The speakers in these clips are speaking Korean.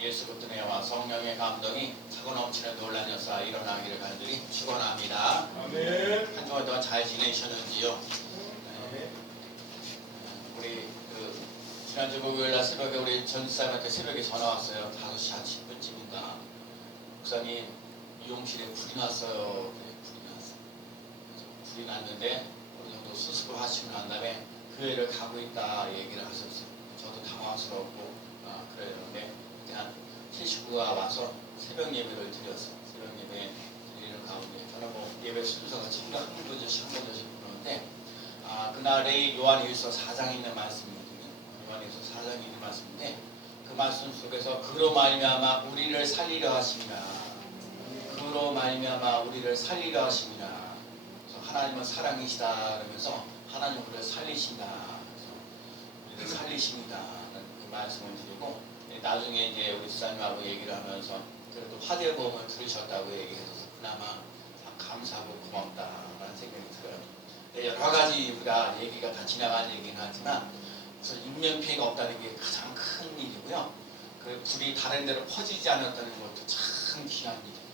예수 그리스도와 성령의 감동이 차고 넘치는 놀란 역사 일어나기를 간절히 축원합니다. 아멘. 한 주간 동안 잘 지내셨는지요? 아멘. 우리 지난주 목요일날 새벽에 우리 전사님한테 새벽에 전화 왔어요. 5시 한 10분쯤인가. 목사님 미용실에 불이 났어요. 불이 났어요. 불이 났는데 어느 정도 수습을 하시고 난 다음에 교회를 가고 있다 얘기를 하셨어요. 저도 당황스럽고 그랬는데 한 79가 와서 새벽 예배를 드렸어요. 새벽 예배 드리는 가운데 저는 뭐 예배 순서가 전부 한 번씩 부르는데 그날의 요한일서 4장에 있는 말씀이거든요. 요한일서 4장에 있는 말씀인데 그 말씀 속에서 그로 말미암아 우리를 살리려 하십니다. 그로 말미암아 우리를 살리려 하십니다. 그래서 하나님은 사랑이시다 그러면서 하나님 우리를 살리신다. 그래서 우리를 살리십니다. 그 말씀을 드리고 나중에 이제 우리 집사님하고 얘기를 하면서 그래도 화재보험을 들으셨다고 얘기해서 그나마 감사하고 고맙다라는 생각이 들어요. 여러 가지 우리가 얘기가 다 지나간 얘기는 하지만 우선 인명피해가 없다는 게 가장 큰 일이고요. 그 불이 다른 데로 퍼지지 않았다는 것도 참 귀한 일이에요.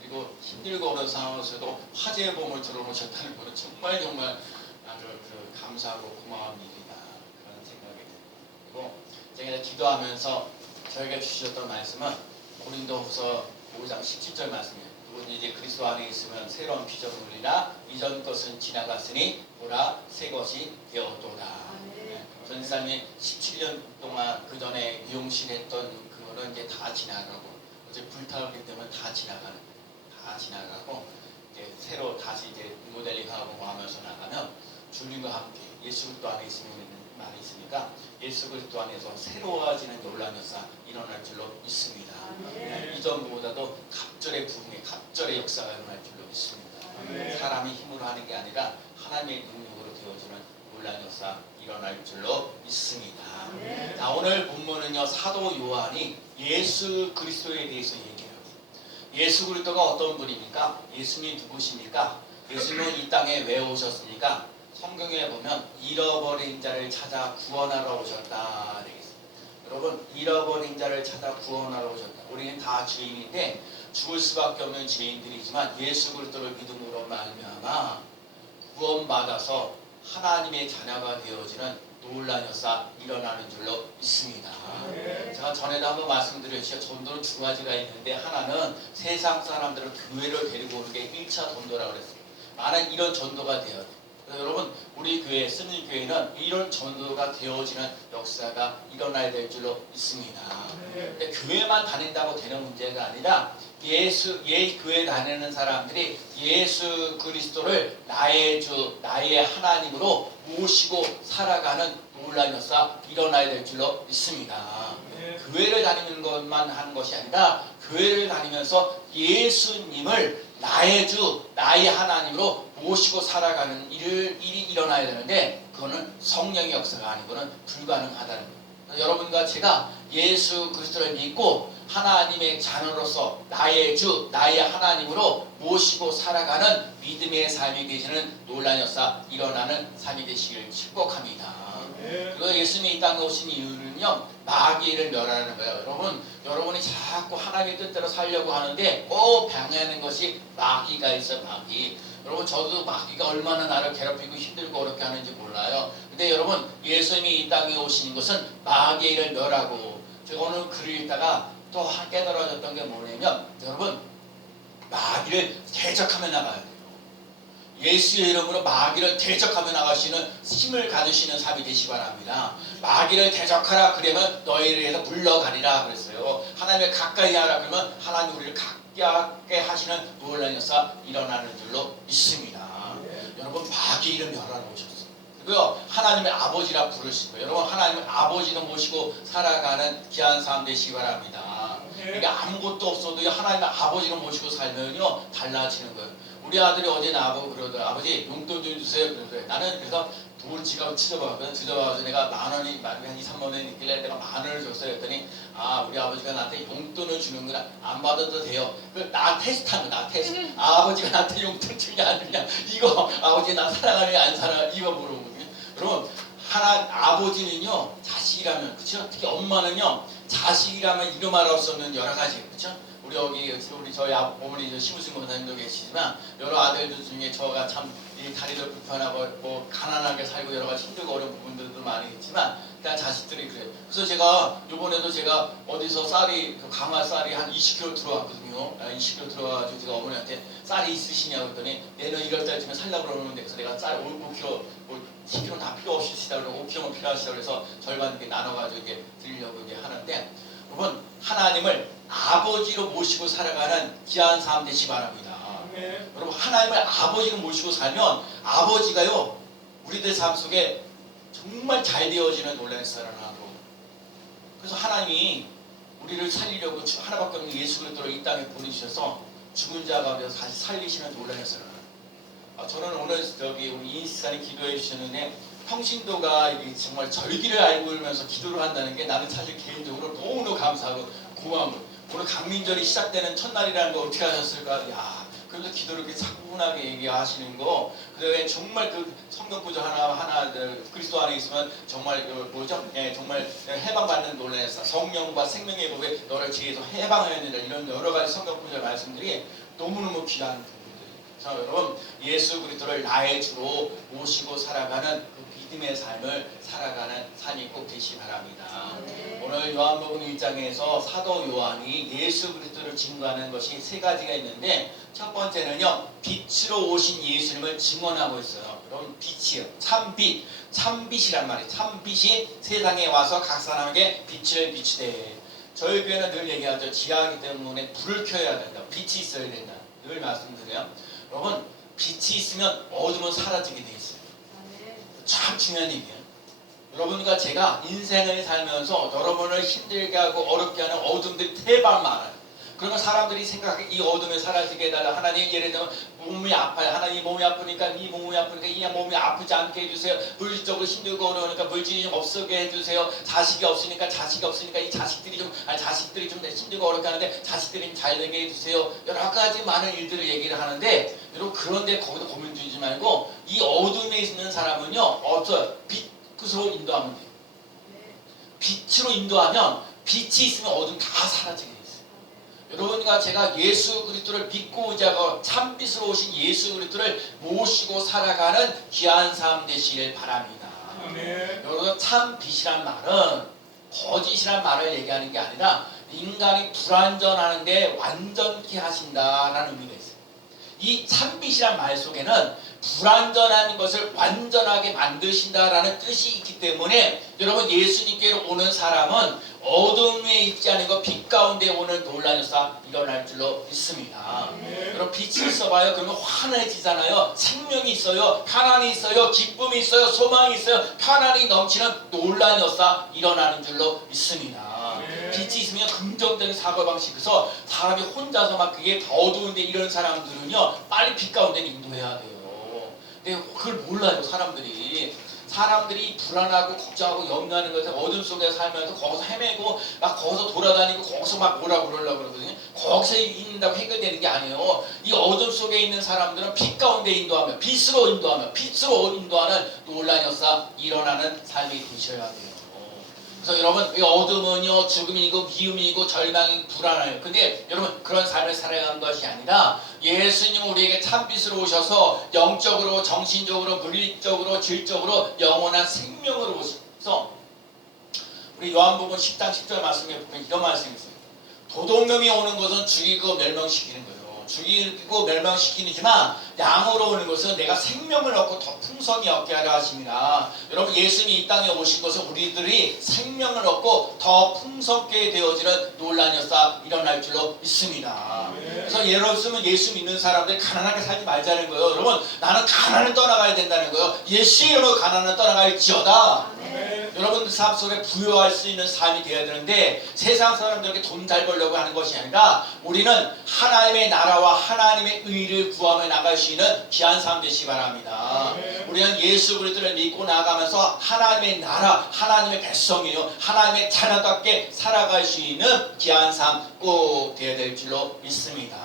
그리고 힘들고 어려운 상황에서도 화재보험을 들어놓으셨다는 것은 정말 아주 감사하고 고마운 일이다 그런 생각이 듭니다. 그리고 제가 기도하면서 저에게 주셨던 말씀은 고린도후서 5장 17절 말씀이에요. 누구든지 이제 그리스도 안에 있으면 새로운 피조물이라 이전 것은 지나갔으니 보라 새 것이 되었도다. 전사님이 17년 동안 그 전에 미용실 했던 그거는 이제 다 지나가고 이제 불타오르기 때문에 다 지나가고 이제 새로 다시 이제 모델링하고 뭐 하면서 나가면 주님과 함께 예수 그리스도 안에 있으면 말이 있으니까 예수 그리스도 안에서 새로워지는 놀라운 역사 일어날 줄로 믿습니다. 이전보다도 갑절의 부흥의 갑절의 역사가 일어날 줄로 믿습니다. 사람이 힘으로 하는 게 아니라 하나님의 능력으로 되어지는 놀라운 역사 일어날 줄로 믿습니다. 자, 오늘 본문은요 사도 요한이 예수 그리스도에 대해서 얘기해요. 예수 그리스도가 어떤 분입니까? 예수님이 누구십니까? 예수님은 이 땅에 왜 오셨습니까? 성경에 보면 잃어버린 자를 찾아 구원하러 오셨다 되겠습니다. 여러분 잃어버린 자를 찾아 구원하러 오셨다. 우리는 다 죄인인데 죽을 수밖에 없는 죄인들이지만 예수 그리스도를 믿음으로 말미암아 구원받아서 하나님의 자녀가 되어지는 놀라운 역사 일어나는 줄로 믿습니다. 제가 전에도 한번 말씀드렸죠. 전도는 두 가지가 있는데 하나는 세상 사람들을 교회를 데리고 오는 게 1차 전도라고 그랬어요. 많은 이런 전도가 되어야 돼요. 여러분 우리 교회 쓰는 교회는 이런 전도가 되어지는 역사가 일어나야 될 줄로 믿습니다. 근데 교회만 다닌다고 되는 문제가 아니라 교회 다니는 사람들이 예수 그리스도를 나의 주 나의 하나님으로 모시고 살아가는 놀라운 역사 일어나야 될 줄로 믿습니다. 교회를 다니는 것만 하는 것이 아니라 교회를 다니면서 예수님을 나의 주 나의 하나님으로 모시고 살아가는 일이 일어나야 되는데 그거는 성령의 역사가 아니고는 불가능하다는 거예요. 여러분과 제가 예수 그리스도를 믿고 하나님의 자녀로서 나의 주 나의 하나님으로 모시고 살아가는 믿음의 삶이 되시는 놀라운 역사 일어나는 삶이 되시길 축복합니다. 그리고 예수님이 이 땅에 오신 이유는요 마귀를 멸하는 거예요. 여러분이 자꾸 하나님의 뜻대로 살려고 하는데 꼭 방해하는 것이 마귀가 있어요. 마귀. 여러분 저도 마귀가 얼마나 나를 괴롭히고 힘들고 어렵게 하는지 몰라요. 근데 여러분 예수님이 이 땅에 오시는 것은 마귀의 일을 멸하고 제가 오늘 글을 읽다가 또 깨달아졌던 게 뭐냐면 여러분 마귀를 대적하며 나가야 돼요. 예수의 이름으로 마귀를 대적하며 나가시는 힘을 가지시는 삶이 되시기 바랍니다. 마귀를 대적하라 그러면 너희를 해서 물러가리라 그랬어요. 하나님을 가까이 하라 그러면 하나님 우리를 가깝게 하시는 놀라운 역사 일어나는 줄로 믿습니다. 여러분 마귀 이름 멸하러 오셨어요. 그리고 하나님의 아버지라 부르시고 여러분 하나님의 아버지로 모시고 살아가는 귀한 삶 되시기 바랍니다. 그러니까 아무것도 없어도 하나님의 아버지로 모시고 살면요 달라지는 거예요. 우리 아들이 어제 나보고 그러더라. 아버지 용돈 좀 주세요. 그러더래. 나는 그래서 돈 지갑을 찢어봤거든. 찢어봐서 내가 만 원이 한 2, 3만 원이 있길래 내가 만 원을 줬어요. 했더니 우리 아버지가 나한테 용돈을 주는구나. 안 받아도 돼요. 나 테스트한 거야. 나 테스트. 아버지가 나한테 용돈 주냐 안 주냐. 이거 아버지 나 사랑하느냐 안 사랑하느냐 이거 물어보거든요. 여러분 아버지는요 자식이라면 그렇죠? 특히 엄마는요 자식이라면 이름할 수 없는 여러 가지, 그렇죠? 우리 저희 어머니 심우승 권사님도 계시지만 여러 아들들 중에 저가 참 이 다리도 불편하고 뭐 가난하게 살고 여러 가지 힘들고 어려운 부분들도 많이 있지만 그냥 자식들이 그래요. 그래서 제가 이번에도 제가 어디서 쌀이 강화 쌀이 한 20kg 들어왔거든요. 20kg 들어와가지고 제가 어머니한테 쌀이 있으시냐고 했더니 내년 1월달쯤에 살려고 그러는데 그래서 내가 쌀 5kg 뭐 10kg 다 필요 없으시다 그러고 5kg만 필요하시다 그래서 절반 이렇게 나눠가지고 이게 드리려고 이제 하는데 여러분 하나님을 아버지로 모시고 살아가는 귀한 삶 되시기 바랍니다. 네. 여러분 하나님을 아버지로 모시고 살면 아버지가요 우리들 삶 속에 정말 잘 되어지는 놀라운 사랑을 하고 그래서 하나님이 우리를 살리려고 하나밖에 없는 예수 그리스도를 이 땅에 보내주셔서 죽은 자 가운데서 다시 살리시는 놀라운 사랑을 저는 오늘 우리 인스타에 기도해 주셨는데 평신도가 이게 정말 절기를 알고 있면서 기도를 한다는 게 나는 사실 개인적으로 너무너무 감사하고 고마운 거예요. 오늘 강민절이 시작되는 첫날이라는 거 어떻게 하셨을까? 야, 그래도 기도를 이렇게 차분하게 얘기하시는 거, 그다음에 정말 그 성경 구절 하나 그리스도 안에 있으면 정말 뭐죠? 예, 정말 해방받는 놀라서 성령과 생명의 법에 너를 지혜에서 해방해야 된다 이런 여러 가지 성경 구절 말씀들이 너무너무 귀한. 자, 여러분 예수 그리스도를 나의 주로 모시고 살아가는 그 믿음의 삶을 살아가는 삶이 꼭 되시기 바랍니다. 네. 오늘 요한복음 1장에서 사도 요한이 예수 그리스도를 증거하는 것이 세 가지가 있는데 첫 번째는요 빛으로 오신 예수님을 증언하고 있어요. 여러분 빛이요 참빛 참빛이란 말이에요. 참빛이 세상에 와서 각 사람에게 빛을 비추되 저희 교회는 늘 얘기하죠. 지하기 때문에 불을 켜야 된다. 빛이 있어야 된다. 늘 말씀드려요. 여러분 빛이 있으면 어둠은 사라지게 돼 있어요. 참 중요한 얘기예요. 여러분과 제가 인생을 살면서 여러분을 힘들게 하고 어렵게 하는 어둠들이 대박 많아요. 그러면 사람들이 생각하기에 이 어둠을 사라지게 해달라. 하나님 예를 들면 몸이 아파요. 하나님 몸이 아프니까 이 몸이 아프지 않게 해주세요. 물질적으로 힘들고 어려우니까 물질이 좀 없게 해주세요. 자식이 없으니까 이 자식들이 좀 힘들고 어렵게 하는데 자식들이 잘 되게 해주세요. 여러 가지 많은 일들을 얘기를 하는데 여러분 그런데 거기서 고민 두지 말고 이 어둠에 있는 사람은요 없어요. 빛으로 인도하면 돼요. 빛으로 인도하면 빛이 있으면 어둠 다 사라지게 돼요. 여러분과 제가 예수 그리스도를 믿고 자고 참빛으로 오신 예수 그리스도를 모시고 살아가는 귀한 삶 되시길 바랍니다. 아멘. 여러분 참빛이란 말은 거짓이란 말을 얘기하는 게 아니라 인간이 불완전하는데 완전케 하신다라는 의미가 있어요. 이 참빛이란 말 속에는 불완전한 것을 완전하게 만드신다라는 뜻이 있기 때문에 여러분 예수님께로 오는 사람은 어둠에 있지 않은 것 빛 가운데 오는 놀라운 역사 일어날 줄로 믿습니다. 여러분 빛이 있어봐요. 그러면 환해지잖아요. 생명이 있어요. 편안이 있어요. 기쁨이 있어요. 소망이 있어요. 편안이 넘치는 놀라운 역사 일어나는 줄로 믿습니다. 빛이 있으면 긍정적인 사고방식. 그래서 사람이 혼자서 막 그게 더 어두운데 이런 사람들은요 빨리 빛 가운데 인도해야 돼요. 근데 그걸 몰라요. 사람들이 불안하고 걱정하고 염려하는 것에 어둠 속에 살면서 거기서 헤매고 막 거기서 돌아다니고 거기서 막 뭐라고 그러려고 그러거든요. 거기서 있는다고 해결되는 게 아니에요. 이 어둠 속에 있는 사람들은 빛 가운데 인도하며 빛으로 인도하는 놀라운 역사 일어나는 삶이 되셔야 돼요. 그래서 여러분 이 어둠은요 죽음이고 미움이고 절망이고 불안해요. 근데 여러분 그런 삶을 살아가는 것이 아니라 예수님은 우리에게 참빛으로 오셔서 영적으로 정신적으로 물리적으로 질적으로 영원한 생명으로 오셔서 우리 요한복음 10장 10절 말씀에 보면 이런 말씀이 있어요. 도둑놈이 오는 것은 죽이고 멸망시키는 거예요. 죽이고 멸망시키지만 양으로 오는 것은 내가 생명을 얻고 더 풍성히 얻게 하려 하십니다. 여러분 예수님이 이 땅에 오신 것은 우리들이 생명을 얻고 더 풍성게 되어지는 놀라운 역사 일어날 줄로 믿습니다. 그래서 예를 들면 예수 믿는 사람들 가난하게 살지 말자는 거예요. 여러분 나는 가난을 떠나가야 된다는 거예요. 예수의 이름으로 가난을 떠나갈지어다. 여러분들 삶 속에 부여할 수 있는 삶이 되어야 되는데 세상 사람들에게 돈 잘 벌려고 하는 것이 아니라 우리는 하나님의 나라와 하나님의 의를 구하며 나갈 수 있는 귀한 삶 되시기 바랍니다. 우리는 예수 그리스도를 믿고 나가면서 하나님의 나라, 하나님의 백성이요 하나님의 자녀답게 살아갈 수 있는 귀한 삶 꼭 되어야 될 줄로 믿습니다.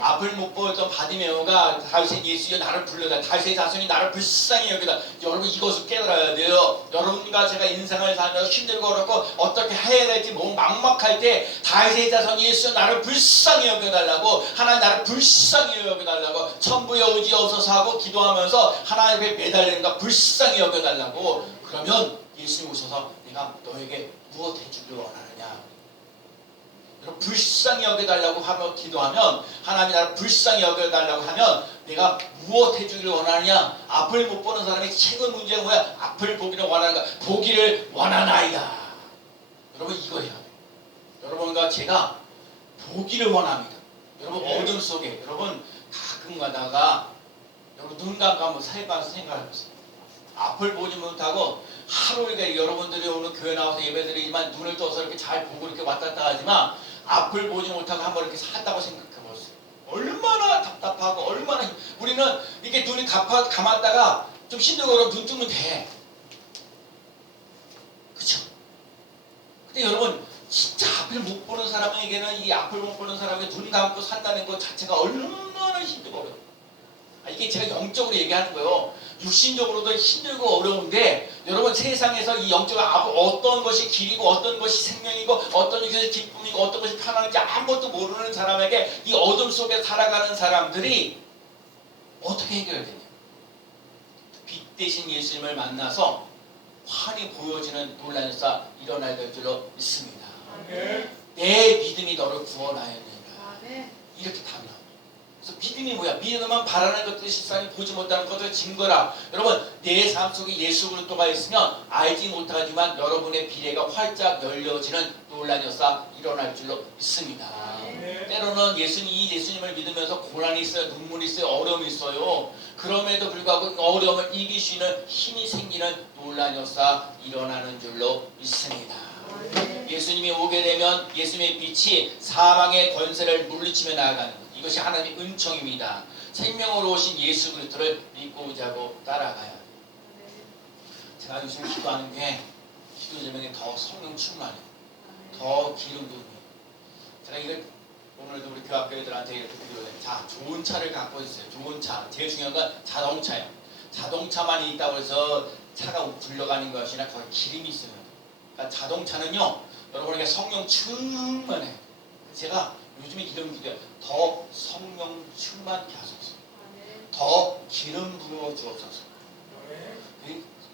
앞을 못 보였던 바디메오가 다윗의 예수여 나를 불러다 다윗의 자손이 나를 불쌍히 여기다. 여러분 이것을 깨달아야 돼요. 여러분과 얼마나 제가 인생을 살면서 힘들고 어렵고 어떻게 해야 될지 너무 막막할 때 다윗의 자손 예수 나를 불쌍히 여겨달라고, 하나님 나를 불쌍히 여겨달라고, 천부에 의지없어서 하고 기도하면서 하나님께 매달리는가 불쌍히 여겨달라고. 그러면 예수님 오셔서 내가 너에게 무엇 해주길 원하느냐, 불쌍히 여겨달라고 하며 기도하면, 하나님이 나를 불쌍히 여겨달라고 하면 내가 무엇 해주길 원하느냐. 앞을 못 보는 사람의 최고 문제가 뭐야? 앞을 보기를 원하는가? 보기를 원하나이다. 여러분 이거 해야 돼요. 여러분과 제가 보기를 원합니다. 여러분 어둠 속에 여러분 가끔 가다가 여러분 눈 감고 한번 생각해보세요. 앞을 보지 못하고 하루 일에 여러분들이 오늘 교회 나와서 예배드리지만 눈을 떠서 이렇게 잘 보고 이렇게 왔다 갔다 하지만 앞을 보지 못하고 한번 이렇게 산다고 생각해보세요. 얼마나 답답하고 얼마나 우리는 이렇게 눈이 감았다가 좀 힘들고 눈 뜨면 돼. 그쵸? 근데 여러분 진짜 앞을 못 보는 사람에게는 이 앞을 못 보는 사람에게 눈 감고 산다는 것 자체가 얼마나 힘들고 어려워요. 이게 제가 영적으로 얘기하는 거예요. 육신적으로도 힘들고 어려운데 여러분 세상에서 이 영적으로 어떤 것이 길이고 어떤 것이 생명이고 어떤 것이 기쁨이고 어떤 것이 편안한지 아무것도 모르는 사람에게 이 어둠 속에 살아가는 사람들이 어떻게 해결되냐. 빛 대신 예수님을 만나서 환히 보여지는 놀라운 역사 일어나야 될 줄로 믿습니다. 내 믿음이 너를 구원하였느니라. 이렇게 답니다. 그래서 믿음이 뭐야? 믿음은 바라는 것들이 실상이 보지 못하는 것을 증거라. 여러분 내 삶 속에 예수 그리스도가 있으면 알지 못하지만 여러분의 비례가 활짝 열려지는 놀라운 역사 일어날 줄로 믿습니다. 때로는 이 예수님을 믿으면서 고난이 있어요, 눈물이 있어요, 어려움이 있어요. 그럼에도 불구하고 어려움을 이길 수 있는 힘이 생기는 놀라운 역사 일어나는 줄로 믿습니다. 예수님이 오게 되면 예수님의 빛이 사망의 권세를 물리치며 나아가는 것, 이것이 하나님의 은총입니다. 생명으로 오신 예수 그리스도를 믿고 자고 따라가야 합니다. 제가 요즘 기도하는 게 기도 제목이 더 성령 충만해요. 더 기름 부음이에요. 제가 이걸 오늘도 우리 교학교 애들한테 이렇게 기도해요. 자, 좋은 차를 갖고 있어요. 좋은 차. 제일 중요한 건 자동차예요. 자동차만 있다고 해서 차가 굴러가는 것이 아니라 거기 기름이 있어요. 그러니까 자동차는요, 여러분에게 성령 충만해. 제가 요즘에 이런 기도해요. 더 성령 충만케 하소서. 더 기름 부어 주옵소서.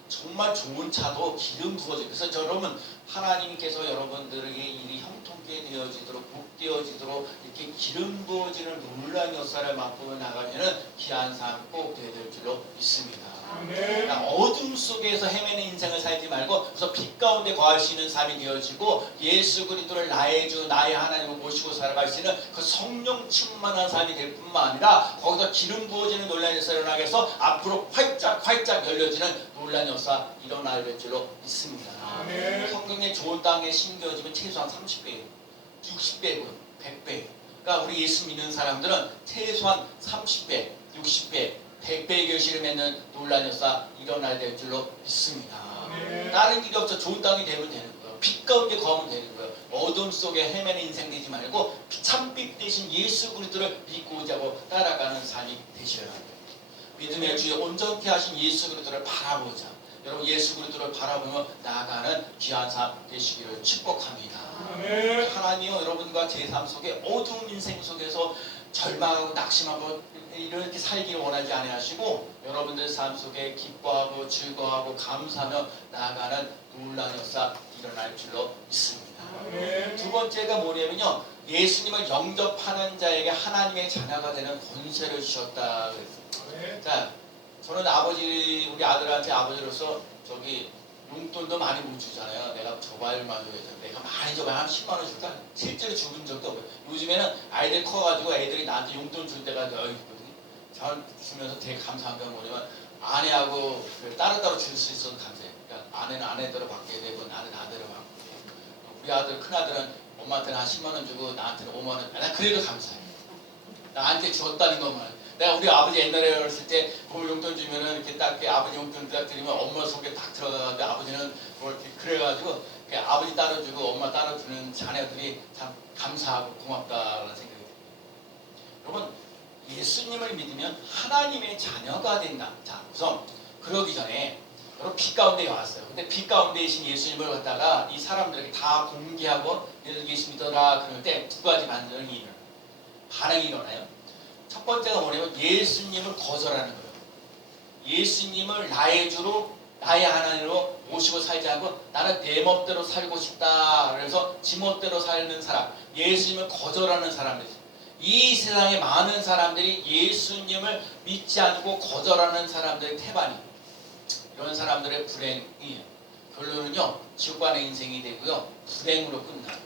정말 좋은 차도 기름 부어져요. 그래서 여러분 하나님께서 여러분들에게 일이 형통케 되어지도록 복되어지도록 이렇게 기름 부어지는 놀라운 역사를 맛보며 나가면은 귀한 삶 꼭 되어야 될 줄로 믿습니다. 그러니까 어둠 속에서 헤매는 인생을 살지 말고 그래서 빛 가운데 거할 수 있는 삶이 되어지고 예수 그리스도를 나의 주 나의 하나님을 모시고 살아갈 수 있는 그 성령 충만한 삶이 될 뿐만 아니라 거기서 기름 부어지는 놀라운 역사가 일어나게 해서 앞으로 활짝 열려지는 놀라운 역사 일어나야 될 줄로 믿습니다. 성경에 좋은 땅에 심겨지면 최소한 30배, 60배군, 100배. 그러니까 우리 예수 믿는 사람들은 최소한 30배, 60배, 100배의 결실을 맺는 놀라운 역사 일어나야 될 줄로 믿습니다. 다른 길이 없어. 좋은 땅이 되면 되는 거예요. 빛 가운데 거하면 되는 거예요. 어둠 속에 헤매는 인생 되지 말고 참빛 대신 예수 그리스도를 믿고 자고 따라가는 삶이 되셔야 합니다. 믿음의 주에 온전케 하신 예수 그리스도를 바라보자. 여러분 예수 그리스도를 바라보며 나아가는 귀한 삶 되시기를 축복합니다. 하나님이요, 여러분과 제 삶 속에 어두운 인생 속에서 절망하고 낙심하고 이렇게 살기를 원하지 아니하시고 여러분들 삶 속에 기뻐하고 즐거워하고 감사하며 나아가는 놀라운 역사 일어날 줄로 믿습니다. 두 번째가 뭐냐면요, 예수님을 영접하는 자에게 하나님의 자녀가 되는 권세를 주셨다 그랬어요. 자, 저는 우리 아들한테 아버지로서 용돈도 많이 못 주잖아요. 내가 줘봐야 만줘야죠. 내가 많이 줘봐야 한 10만 원 줄까? 실제로 죽은 적도 없고요. 요즘에는 아이들 커가지고 애들이 나한테 용돈 줄 때가 있거든요. 잘 주면서 되게 감사한 건 뭐냐면 아내하고 따로따로 줄 수 있어서 감사해요. 그러니까 아내는 아내대로 받게 되고 나는 나대로 받게 되고, 우리 아들 큰아들은 엄마한테는 한 10만 원 주고 나한테는 5만 원. 난 그래도 감사해. 나한테 줬다는 것만. 내가 우리 아버지 옛날에 어렸을 때 그 용돈 주면은 이렇게 딱 아버지 용돈 딱 드리면 엄마 속에 딱 들어가는데 아버지는 뭐 이렇게 그래가지고 아버지 따로 주고 엄마 따로 주는 자녀들이 참 감사하고 고맙다라는 생각이 듭니다. 여러분 예수님을 믿으면 하나님의 자녀가 된다. 자, 우선 그러기 전에 여러분 빛 가운데 왔어요. 근데 빛 가운데 계신 예수님을 갖다가 이 사람들에게 다 공개하고 예수 믿어라 그럴 때 두 가지 반응이 일어나요. 첫 번째가 뭐냐면 예수님을 거절하는 거예요. 예수님을 나의 주로 나의 하나님으로 모시고 살지 않고 나는 내 멋대로 살고 싶다. 그래서 지 멋대로 사는 사람, 예수님을 거절하는 사람들. 이 세상에 많은 사람들이 예수님을 믿지 않고 거절하는 사람들의 태반이, 이런 사람들의 불행이에요. 결론은요 지옥반의 인생이 되고요 불행으로 끝나요.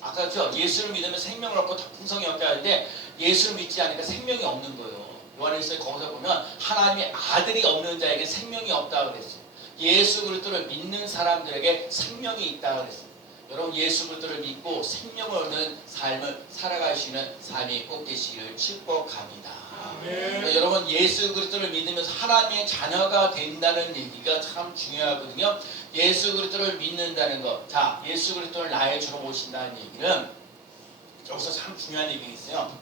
아까 예수를 믿으면 생명을 얻고 풍성히 얻게 하는데 예수를 믿지 않으니까 생명이 없는 거예요. 요한일서에 거기서 보면 하나님의 아들이 없는 자에게 생명이 없다고 그랬어요. 예수 그리스도를 믿는 사람들에게 생명이 있다고 그랬어요. 여러분 예수 그리스도를 믿고 생명을 얻는 삶을 살아가시는 삶이 꼭 되시기를 축복합니다. 그러니까 여러분 예수 그리스도를 믿으면서 하나님의 자녀가 된다는 얘기가 참 중요하거든요. 예수 그리스도를 믿는다는 것, 자 예수 그리스도를 나의 주로 모신다는 얘기는 여기서 참 중요한 얘기가 있어요.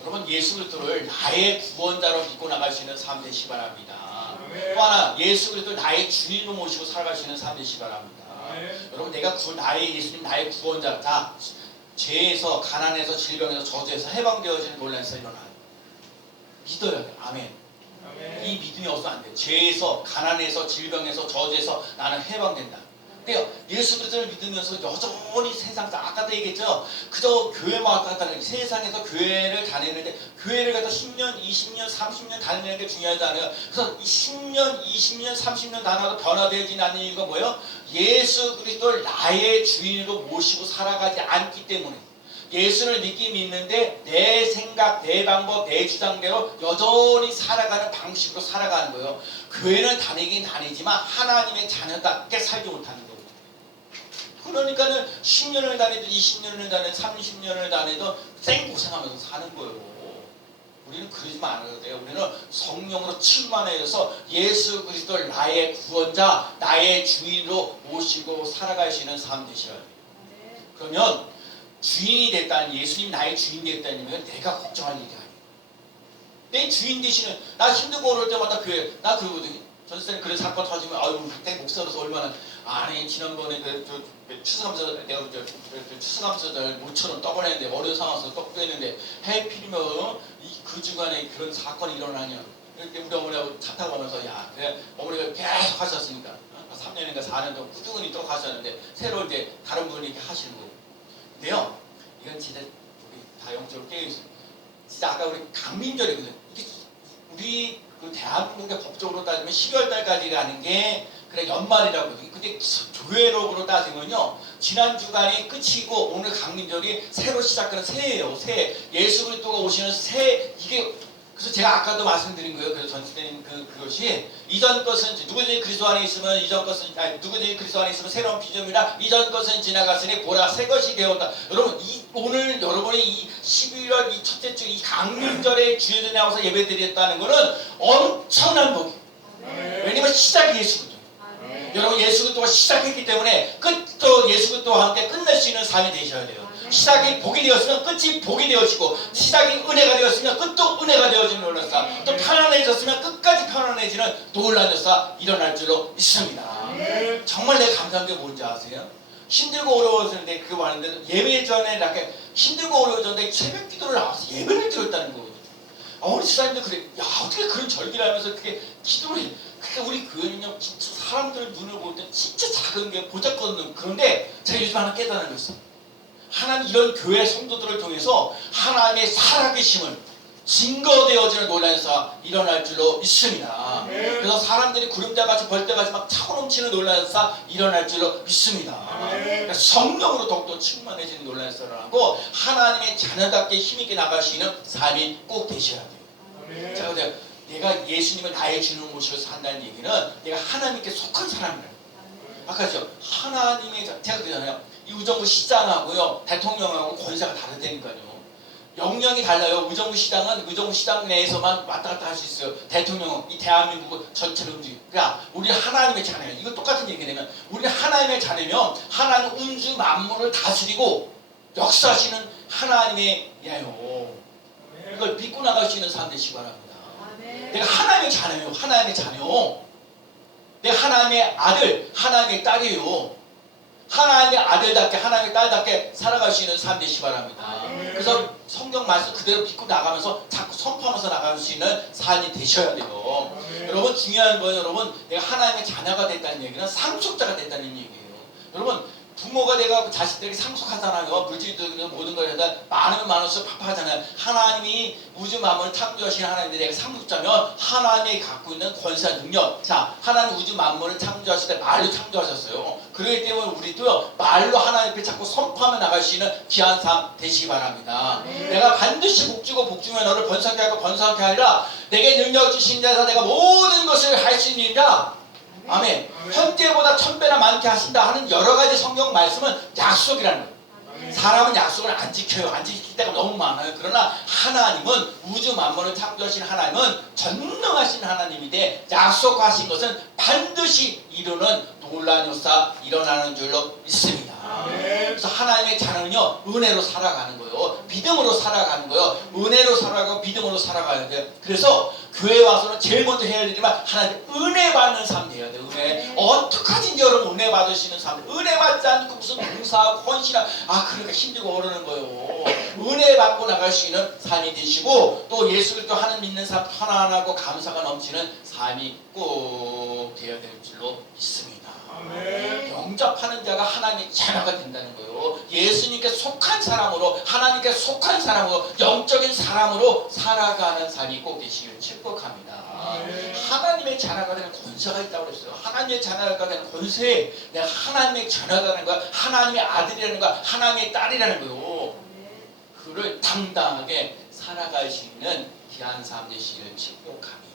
여러분 예수 그리스도를 나의 구원자로 믿고 나가시는 삶 되시기 바랍니다. 또 하나 예수 그리스도를 나의 주인으로 모시고 살아가시는 삶 되시기 바랍니다. 여러분 내가 나의 예수님 나의 구원자, 자 죄에서 가난에서 질병에서 저주에서 해방되어지는 논란에서 일어나요. 믿어야 돼. 아멘. 이 믿음이 없으면 안 돼. 죄에서 가난에서 질병에서 저주에서 나는 해방된다. 근데요 예수 그리스도를 믿으면서 여전히 세상 아까도 얘기했죠. 그저 교회만 왔다 갔다 하는 세상에서 교회를 다니는데 교회를 갖다 10년 20년 30년 다니는 게 중요하지 않아요. 그래서 10년 20년 30년 다녀도 변화되지 않는 이유가 뭐예요? 예수 그리스도를 나의 주인으로 모시고 살아가지 않기 때문에. 예수를 믿긴 믿는데 내 생각, 내 방법, 내 주장대로 여전히 살아가는 방식으로 살아가는 거예요. 교회는 다니긴 다니지만 하나님의 자녀답게 살지 못하는 거예요. 그러니까는 10년을 다니든 20년을 다니든 30년을 다니든 생고생하면서 사는 거예요. 우리는 그러지 말아야 돼요. 우리는 성령으로 충만해서 예수 그리스도를 나의 구원자, 나의 주인으로 모시고 살아가시는 삶 되셔야 돼요. 그러면 주인이 됐다는, 예수님이 나의 주인이 됐다는 내가 걱정할 일이 아니에요. 내 주인 되시는, 나 힘들고 어려울 때마다 교회, 나 그러거든요. 전생에 그런 사건 터지면 아유 그때 목사로서 얼마나, 아니 지난번에 추수감사 내가 추수감사 모처럼 떠보냈는데 어려운 상황에서 떡도했는데 해필이면 그 주간에 그런 사건이 일어나냐. 이렇게 우리 어머니하고 차 타고 가면서 야 그래 어머니가 계속 하셨으니까 3년인가 4년 동안 꾸준히 또 가셨는데 새로 이제 다른 분이 이렇게 하시는 거예요. 근데요 이건 진짜 우리 다 영적으로 깨어있어요. 진짜 아까 우리 강민절이거든. 이게 우리 그 대한민국의 법적으로 따지면 12월 달까지 가는 게 그래 연말이라고 그러거든요. 근데 교회록으로 따지면요 지난 주간이 끝이고 오늘 강민절이 새로 시작하는 새해예요. 새해 예수 그리스도가 오시는 새, 이게 그래서 제가 아까도 말씀드린 거예요. 그래서 전체적인 그것이 이전 것은 누구든지 그리스도 안에 있으면 이전 것은 누구든지 그리스도 안에 있으면 새로운 피조물이라 이전 것은 지나갔으니 보라 새 것이 되었다. 여러분 오늘 여러분이 이 11월 이 첫째 주 이 강림절에 주일에 나와서 예배드렸다는 것은 엄청난 복이에요. 왜냐면 시작이 예수 그리스도. 여러분 예수 그리스도가 시작했기 때문에 끝도 예수 그리스도와 함께 끝낼 수 있는 삶이 되셔야 돼요. 시작이 복이 되었으면 끝이 복이 되어지고, 시작이 은혜가 되었으면 끝도 은혜가 되어지는 놀라운 역사, 또 편안해졌으면 끝까지 편안해지는 놀라운 역사 일어날 줄로 믿습니다. 정말 내가 감사한 게 뭔지 아세요? 힘들고 어려웠는데 그거 하는데 예배 전에 이렇게 힘들고 어려워졌는데 새벽 기도를 나와서 예배를 드렸다는 거거든요. 우리 집사님도 그래. 야 어떻게 그런 절기를 하면서 그게 기도를 해. 그러니까 우리 교회는요 진짜 사람들 눈을 볼 때 진짜 작은 게 보잘것없는, 그런데 제가 요즘 하나 깨달은 거 있어요. 하나님 이런 교회 성도들을 통해서 하나님의 살아계심을 증거되어지는 놀라운 역사 일어날 줄로 믿습니다. 그래서 사람들이 구름자같이 벌떼같이 막 차고 넘치는 놀라운 역사 일어날 줄로 믿습니다. 그러니까 성령으로 더욱더 충만해지는 놀라운 역사를 하고 하나님의 자녀답게 힘있게 나가시는 삶이 꼭 되셔야 돼요. 자, 근데 내가 예수님을 나의 주인으로 모시고 산다는 얘기는 내가 하나님께 속한 사람이에요. 아까죠 하나님의, 제가 그러잖아요. 이 의정부 시장하고요 대통령하고 권세가 다르다니까요. 역량이 달라요. 의정부 시장 내에서만 왔다 갔다 할 수 있어요. 대통령은 이 대한민국을 전체를 움직이고. 그러니까 우리는 하나님의 자녀예요. 이거 똑같은 얘기가 되면 우리는 하나님의 자녀면 하나님 운주 만물을 다스리고 역사하시는 하나님의 예요. 이걸 믿고 나갈 수 있는 사람 되시기 바랍니다. 내가 하나님의 자녀예요. 하나님의 자녀. 내가 하나님의 아들, 하나님의 딸이에요. 하나님의 아들답게 하나님의 딸답게 살아갈 수 있는 삶 되시기 바랍니다. 그래서 성경 말씀 그대로 믿고 나가면서 자꾸 선포하면서 나갈 수 있는 삶이 되셔야 돼요. 여러분 중요한 건 여러분 내가 하나님의 자녀가 됐다는 얘기는 상속자가 됐다는 얘기예요. 여러분 부모가 돼가지고 자식들에게 상속하잖아요. 물질적인 모든 걸 해다 많으면 많을수록 파파하잖아요. 하나님이 우주 만물을 창조하신 하나님인데 내가 상속자면 하나님이 갖고 있는 권세와 능력. 자, 하나님 우주 만물을 창조하실 때 말로 창조하셨어요. 그렇기 때문에 우리도요 말로 하나님 앞에 자꾸 선포하며 나갈 수 있는 귀한 삶 되시기 바랍니다. 내가 반드시 복주고 복주며 너를 번성케 하고 번성케 하리라. 내게 능력 주신 자에서 내가 모든 것을 할 수 있느니라. 아멘. 현재보다 1000배나 많게 하신다 하는 여러 가지 성경 말씀은 약속이라는 거예요. 사람은 약속을 안 지켜요. 안 지킬 때가 너무 많아요. 그러나 하나님은 우주 만물을 창조하신 하나님은 전능하신 하나님인데 약속하신 것은 반드시 이루는 놀라운 역사 일어나는 줄로 믿습니다. 그래서 하나님의 자녀는요 은혜로 살아가는 거예요. 믿음으로 살아가는 거예요. 은혜로 살아가고 믿음으로 살아가야 돼요. 그래서 교회 와서는 제일 먼저 해야 되지만 하나님 은혜 받는 삶 돼야 돼요. 은혜. 어떡하든지 여러분 은혜 받으시는 삶. 은혜 받지 않고 무슨 봉사하고 헌신하고 그러니까 힘들고 어려는 거예요. 은혜 받고 나갈 수 있는 삶이 되시고 또 예수 그리스도 하나님 믿는 삶 편안하고 감사가 넘치는 삶이 꼭 되어야 될 줄로 믿습니다. 영접하는 자가 하나님의 자녀가 된다는 거예요. 예수님께 속한 사람으로 하나님께 속한 사람으로 영적인 사람으로 살아가는 삶이 꼭 되시길 축복합니다. 하나님의 자녀가 되는 권세가 있다고 그랬어요. 하나님의 자녀가 되는 권세에 내가 하나님의 자녀가 되는 거야. 하나님의 아들이라는 거야. 하나님의 딸이라는 거예요. 그를 당당하게 살아갈 수 있는 귀한 삶 되시길 축복합니다.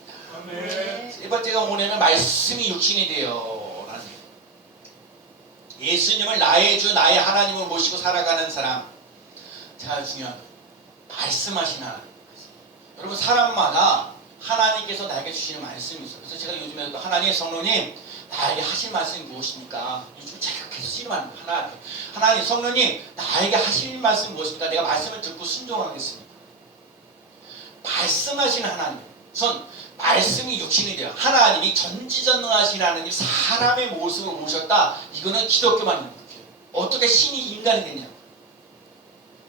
세 번째가 오늘은 말씀이 육신이 되어 예수님을 나의 주 나의 하나님을 모시고 살아가는 사람. 자, 중요한 말씀하신 하나님. 여러분 사람마다 하나님께서 나에게 주시는 말씀이 있어요. 그래서 제가 요즘에도 하나님 성령님 나에게 하실 말씀이 무엇입니까? 요즘 제가 계속 씨름하는 거예요. 하나님 성령님 나에게 하실 말씀이 무엇입니까? 내가 말씀을 듣고 순종하겠습니다. 말씀하신 하나님. 전 말씀이 육신이 돼요. 하나님이 전지전능하신 하나님이 사람의 모습으로 오셨다. 이거는 기독교만 있는 거예요. 어떻게 신이 인간이 됐냐?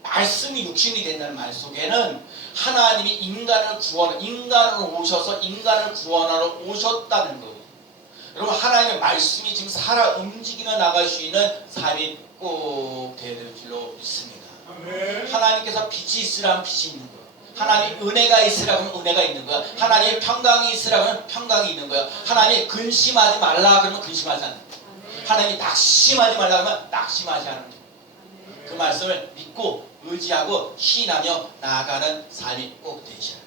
말씀이 육신이 된다는 말 속에는 하나님이 인간으로 오셔서 인간을 구원하러 오셨다는 거예요. 여러분 하나님의 말씀이 지금 살아 움직이며 나갈 수 있는 삶이 꼭 되어야 될 줄로 믿습니다. 하나님께서 빛이 있으라면 빛이 있는 거예요. 하나님 은혜가 있으라 그러면 은혜가 있는 거야. 하나님 평강이 있으라 그러면 평강이 있는 거야. 하나님 근심하지 말라 그러면 근심하지 않는 거야. 하나님 낙심하지 말라 그러면 낙심하지 않는 거야. 그 말씀을 믿고 의지하고 신하며 나아가는 삶이 꼭 되셔요.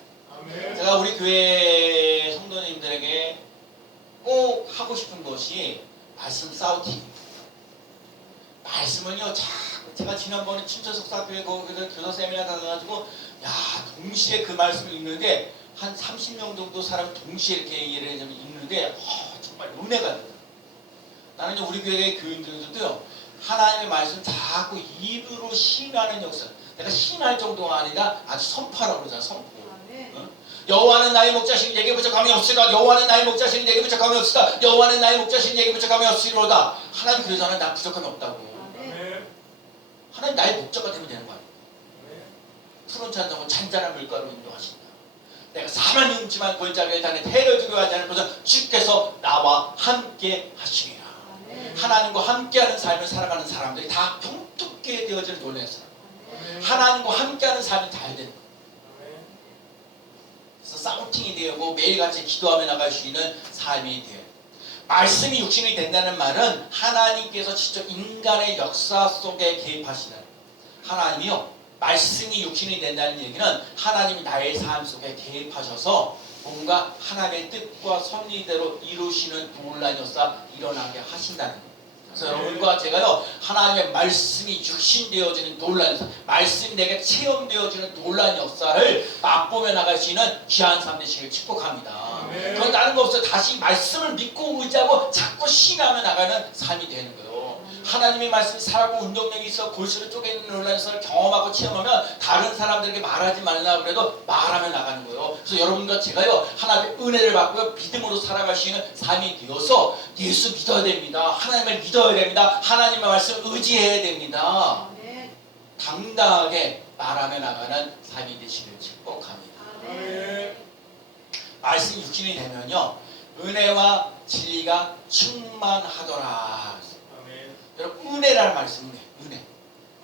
제가 우리 교회 성도님들에게 꼭 하고 싶은 것이 말씀 싸우팅입니다. 말씀은요 제가 지난번에 춘천석사교회 거기서 교사 세미나 가가지고 동시에 그 말씀을 읽는데 한 30명 정도 사람 동시에 이렇게 예를 들면 읽는데 정말 은혜가 돼요. 나는 우리 교회 교인들도 하나님의 말씀 자꾸 입으로 시인하는 역사. 내가 시인할 정도가 아니라 아주 선포하라고 그러잖아. 선포. 여호와는 나의 목자시니 내게 부족함이 없으리로다. 여호와는 나의 목자시니 내게 부족함이 없으리로다. 여호와는 나의 목자시니 내게 부족함이 없으리로다. 하나님 그러잖아. 나 부족함이 없다고. 하나님 나의 목자가 되면 되는 거 아니야. 푸른 찬송은 잔잔한 물가로 인도하신다. 내가 사람이 움지만 골짜기에 다니 해를 두려워하지 않을 것은 주께서 나와 함께 하시리라. 하나님과 함께하는 삶을 살아가는 사람들이 다 평특게 되어지는 놀라운 사람. 하나님과 함께하는 삶이 잘 되는 거예요. 그래서 싸우팅이 되고 매일같이 기도하며 나갈 수 있는 삶이 돼요. 말씀이 육신이 된다는 말은 하나님께서 직접 인간의 역사 속에 개입하시는 하나님이요. 말씀이 육신이 된다는 얘기는 하나님이 나의 삶 속에 개입하셔서 뭔가 하나님의 뜻과 섭리대로 이루시는 놀라운 역사 일어나게 하신다는 거예요. 그래서 여러분과 제가요 하나님의 말씀이 육신되어지는 놀라운 역사, 말씀이 내게 체험되어지는 놀라운 역사를 맛보며 나갈 수 있는 귀한 삶 되시길 축복합니다. 그건 다른 거 없어요. 다시 말씀을 믿고 의지하고 자꾸 신하며 나가는 삶이 되는 거예요. 하나님의 말씀이 살아고 운동력이 있어 골수를 쪼개는 논란에서 경험하고 체험하면 다른 사람들에게 말하지 말라 그래도 말하며 나가는 거예요. 그래서 여러분과 제가요 하나님의 은혜를 받고요 믿음으로 살아갈 수 있는 삶이 되어서 예수 믿어야 됩니다. 하나님을 믿어야 됩니다. 하나님의 말씀 의지해야 됩니다. 당당하게 말하며 나가는 삶이 되시길 축복합니다. 말씀 육신이 되면요 은혜와 진리가 충만하더라. 여러분 은혜라는 말씀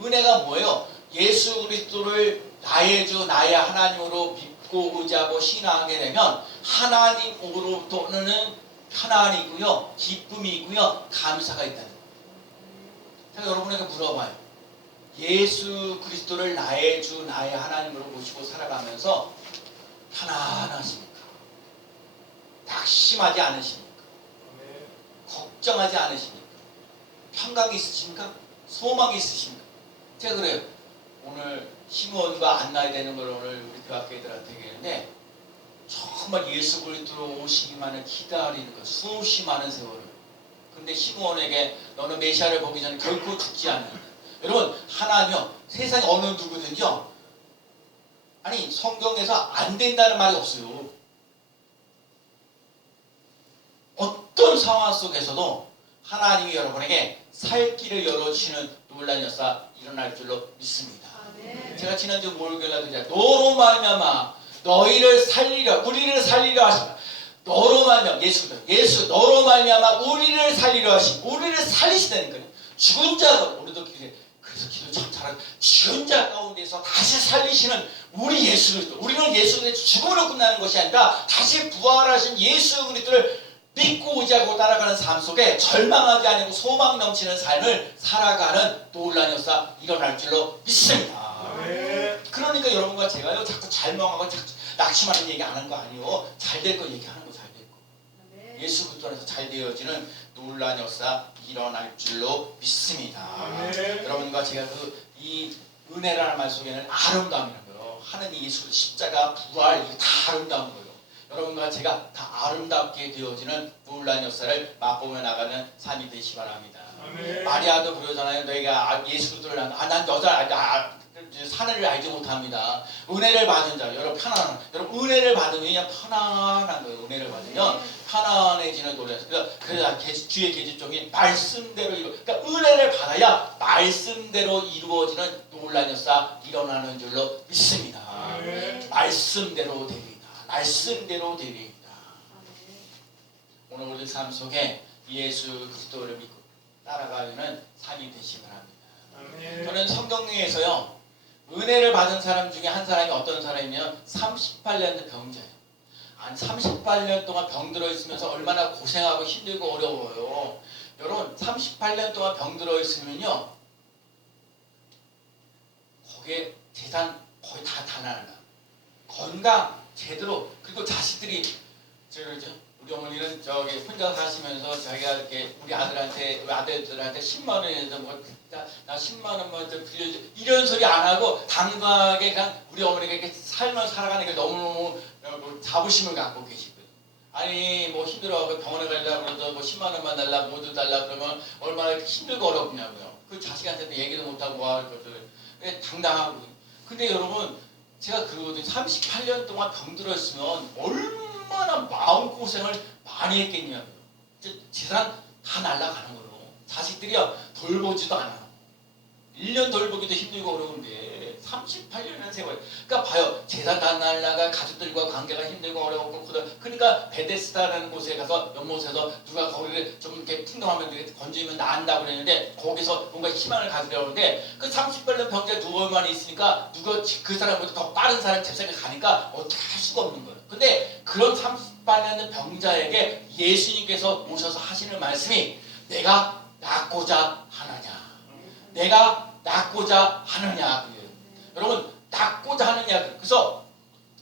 은혜가 뭐예요? 예수 그리스도를 나의 주 나의 하나님으로 믿고 의지하고 신앙하게 되면 하나님으로부터는 평안이 있고요 기쁨이 있고요 감사가 있다는 거예요. 제가 여러분에게 물어봐요. 예수 그리스도를 나의 주 나의 하나님으로 모시고 살아가면서 편안하십니까? 낙심하지 않으십니까? 걱정하지 않으십니까? 평강이 있으십니까? 소망이 있으십니까? 제가 그래요. 오늘 시므온과 안나야 되는 걸 오늘 우리 교학교 애들한테 얘기했는데 정말 예수 그리스도로 오시기만을 기다리는 거 수없이 많은 세월을. 근데 시므온에게 너는 메시아를 보기 전에 결코 죽지 않는다. 여러분 하나님요 세상에 어느 누구든지요 아니 성경에서 안 된다는 말이 없어요. 어떤 상황 속에서도 하나님이 여러분에게 살 길을 열어주시는 놀라운 역사 일어날 줄로 믿습니다. 제가 지난주 목요일날 너로 말미암아 너희를 살리려 우리를 살리려 하신다. 너로 말미암아 예수 너로 말미암아 우리를 살리려 하신 우리를 살리시다니까요. 죽은 자가 우리도 그래서 기도 참 잘하고 죽은 자 가운데서 다시 살리시는 우리 예수 그리스도. 우리는 예수 그리스도 죽음으로 끝나는 것이 아니라 다시 부활하신 예수 그리스도를 믿고 의지하고 따라가는 삶 속에 절망하지 않고 소망 넘치는 삶을 살아가는 놀라운 역사 일어날 줄로 믿습니다. 그러니까 여러분과 제가요 자꾸 절망하고 자꾸 낙심하는 얘기 안 하는 거 아니에요. 잘 될 거 얘기하는 거 잘 될 거. 예수 그리스도 안에서 잘 되어지는 놀라운 역사 일어날 줄로 믿습니다. 여러분과 제가 이 은혜라는 말 속에는 아름다움이라는 거예요. 하느님 예수 십자가 부활 이게 다 아름다운 거예요. 여러분과 제가 다 아름답게 되어지는 놀라운 역사를 맛보며 나가는 삶이 되시기 바랍니다. 마리아도 그러잖아요. 너희가 예수 그리스도를 난 여자 사내를 알지 못합니다. 은혜를 받은 자 여러분 편안한 여러분 은혜를 받으면 편안한 거예요. 은혜를 받으면 편안해지는 노래였어요. 그래서 주의 계집종이 말씀대로 그러니까 은혜를 받아야 말씀대로 이루어지는 놀라운 역사 일어나는 줄로 믿습니다. 말씀대로 되리이다. 말씀대로 되리이다. 오늘 우리 삶 속에 예수 그리스도를 믿고 따라가는 삶이 되시기 바랍니다. 저는 성경에서요 은혜를 받은 사람 중에 한 사람이 어떤 사람이면 38년 병자예요. 한 38년 동안 병들어 있으면서 얼마나 고생하고 힘들고 어려워요. 여러분 38년 동안 병들어 있으면요 거기에 재산 거의 다 날라. 건강 제대로 그리고 자식들이 우리 어머니는 저기 혼자 사시면서 자기가 이렇게 우리 아들한테 우리 아들들한테 10만 원에서 나 10만 원만 좀 빌려줘 이런 소리 안 하고 당당하게 그냥 우리 어머니가 이렇게 삶을 살아가는 게 너무너무 자부심을 갖고 계시거든요. 아니 뭐 힘들어하고 병원에 가려고 그러도 뭐 10만 원만 달라 모두 달라 그러면 얼마나 힘들고 어렵냐고요. 그 자식한테도 얘기도 못하고 뭐 할 것들 당당하고. 근데 여러분 제가 그러거든요. 38년 동안 병들어 있으면 얼마나 마음고생을 많이 했겠냐고요. 재산 다 날아가는 거예요. 자식들이요 돌보지도 않아요. 1년 돌보기도 힘들고 어려운데 38년이라는 세월. 그러니까 봐요. 재산 다 날아가 가족들과 관계가 힘들고 어려웠고 그러니까 베데스다라는 곳에 가서 연못에서 누가 거기를 좀 이렇게 풍덩하면 건지면 나은다고 그랬는데 거기서 뭔가 희망을 가지려고 하는데 그 38년 병자에 누워만 있으니까 누가 그 사람보다 더 빠른 사람 잽싸게 가니까 어떻게 할 수가 없는 거예요. 근데 그런 38년 병자에게 예수님께서 오셔서 하시는 말씀이 내가 낫고자 하느냐. 내가 낫고자 하느냐. 여러분 낫고자 하느냐. 그래서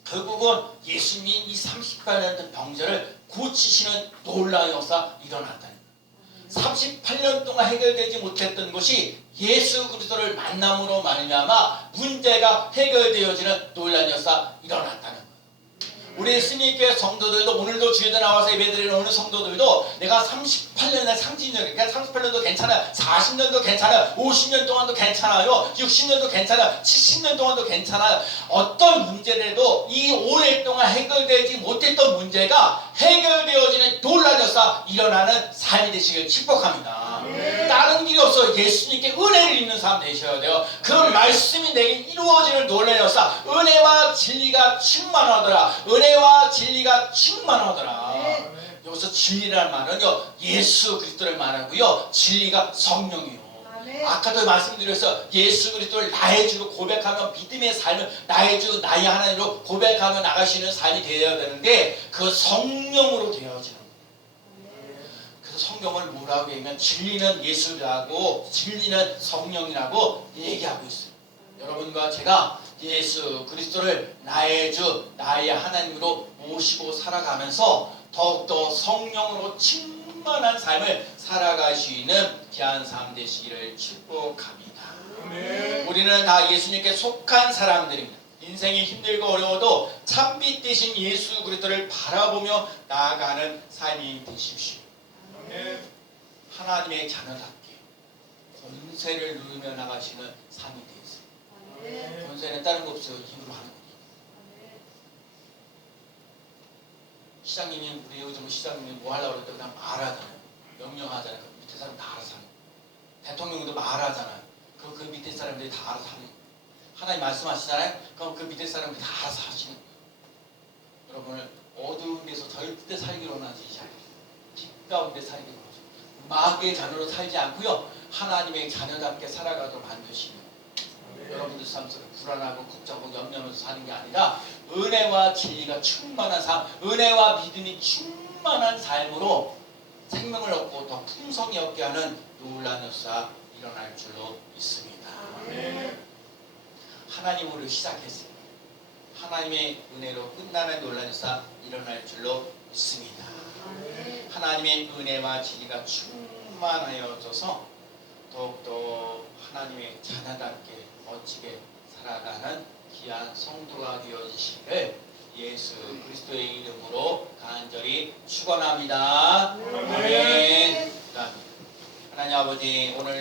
결국은 예수님이 이 38년 병자를 고치시는 놀라운 역사 일어났다는 거예요. 38년 동안 해결되지 못했던 것이 예수 그리스도를 만남으로 말미암아 문제가 해결되어지는 놀라운 역사 일어났다는 거예요. 우리 스님교회 성도들도 오늘도 주일에 나와서 예배드리는 오늘 성도들도 내가 38년이나 상징력, 그러니까 38년도 괜찮아요. 40년도 괜찮아요. 50년 동안도 괜찮아요. 60년도 괜찮아요. 70년 동안도 괜찮아요. 어떤 문제라도 이 오랫동안 해결되지 못했던 문제가 해결되어지는 놀라운 역사 일어나는 삶이 되시길 축복합니다. 다른 길이 없어. 예수님께 은혜를 입는 사람 되셔야 돼요. 그 말씀이 내게 이루어지는 놀라운 역사. 은혜와 진리가 충만하더라. 은혜와 진리가 충만하더라. 여기서 진리라는 말은요, 예수 그리스도를 말하고요, 진리가 성령이에요. 아까도 말씀드렸어요. 예수 그리스도를 나의 주로 고백하며 믿음의 삶을 나의 주, 나의 하나님으로 고백하며 나가시는 삶이 되어야 되는데 그 성령으로 되어지는. 그래서 성경을 뭐라고 얘기하면 진리는 예수라고 진리는 성령이라고 얘기하고 있어요. 여러분과 제가 예수 그리스도를 나의 주, 나의 하나님으로 모시고 살아가면서 더욱더 성령으로 충만한 삶을 살아가시는 귀한 삶 되시기를 축복합니다. 우리는 다 예수님께 속한 사람들입니다. 인생이 힘들고 어려워도 참빛 되신 예수 그리스도를 바라보며 나아가는 삶이 되십시오. 하나님의 자녀답게 권세를 누리며 나가시는 삶이 되세요. 권세는 다른 거 없어요. 힘으로 하는 겁니다. 시장님이, 우리 요즘 시장님이 뭐 하려고 그럴 때 그냥 말하잖아요. 명령하잖아요. 그 밑에 사람 다 알아서 하는 거예요. 대통령도 말하잖아요. 그럼 그 밑에 사람들이 다 알아서 하는 거예요. 하나님 말씀하시잖아요. 그럼 그 밑에 사람들이 다 알아서 하시는 거예요. 여러분을 어두운 데서 절대 살기로 원하지 않아요. 빛 가운데 살기로 원하죠. 마귀의 자녀로 살지 않고요, 하나님의 자녀답게 살아가도록 만드시는 여러분들 삶 속에 불안하고 걱정하고 염려하면서 사는 게 아니라 은혜와 진리가 충만한 삶, 은혜와 믿음이 충만한 삶으로 생명을 얻고 더 풍성히 얻게 하는 놀라운 역사 일어날 줄로 믿습니다. 하나님으로 시작했습니다. 하나님의 은혜로 끝나는 놀라운 역사 일어날 줄로 믿습니다. 하나님의 은혜와 진리가 충만하여져서 더욱더 하나님의 자녀답게 멋지게 살아가는 귀한 성도가 되어주시기를 예수 그리스도의 이름으로 간절히 축원합니다. 아멘. 하나님 아버지, 오늘